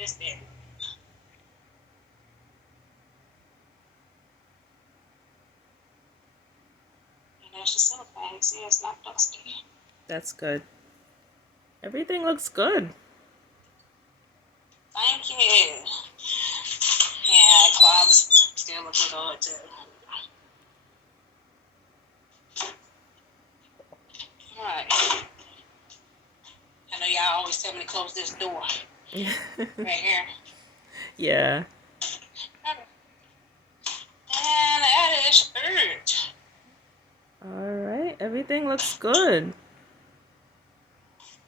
this there. And that's just cellophane. See, it's not dusty. That's good. Everything looks good. Thank you. Yeah, clouds still looking good too. Alright. I know y'all always tell me to close this door. Right here. Yeah. And that is it. Alright, everything looks good.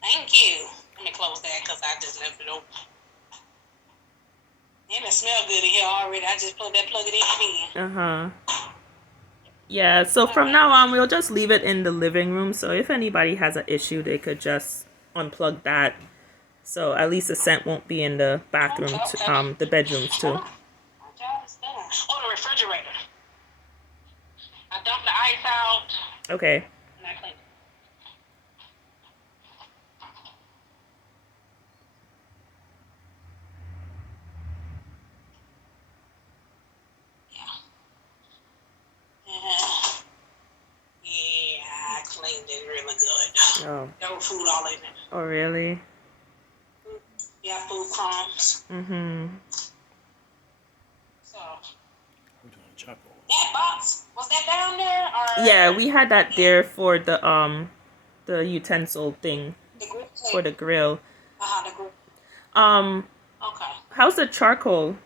Thank you. Let me close that because I just left it open. And it smells good in here already. I just plug it in. Uh-huh. Yeah, so from now on, we'll just leave it in the living room. So if anybody has an issue, they could just unplug that. So at least the scent won't be in the bathroom, the bedrooms too. My job is done. Oh, the refrigerator. I dumped the ice out. Okay. And I cleaned it. Yeah, I cleaned it really good. Oh. There was food all in it. Oh, really? Yeah, food crumbs. Mm-hmm. So, that box, was that down there? Or Yeah, we had that there for the utensil thing. The grill for the grill. the grill. Okay. How's the charcoal?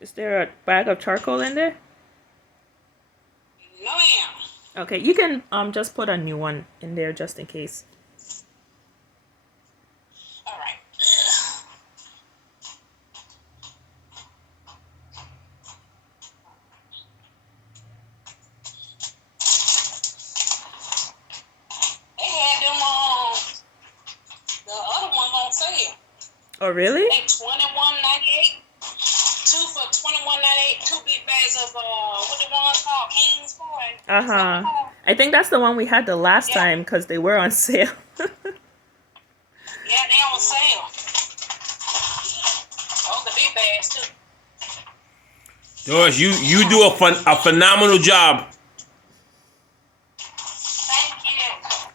Is there a bag of charcoal in there? No, ma'am. Okay, you can just put a new one in there just in case. All right. They had them on the other one on sale. Oh, really? They $21.98. Two for $21.98. 2 big bags of what the one called King's Boy. Uh-huh. I think that's the one we had the last time because they were on sale. Yeah, they on sale. Oh, the big bags too. Doris, you do a phenomenal job. Thank you.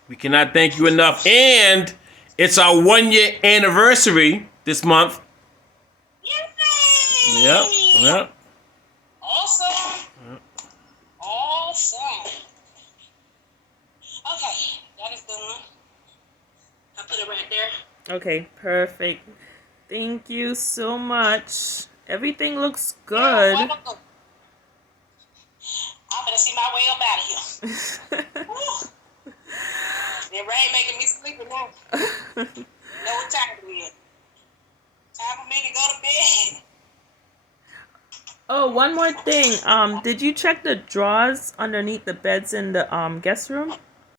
We cannot thank you enough. And it's our 1-year anniversary this month. Yay! Yep. Awesome. Yep. Awesome. Okay, that is done. I put it right there. Okay, perfect. Thank you so much. Everything looks good. Yeah, welcome. I'm gonna see my way up out of here. The rain making me sleepy now. No time to be. Time for me to go to bed. Oh, one more thing. Did you check the drawers underneath the beds in the guest room?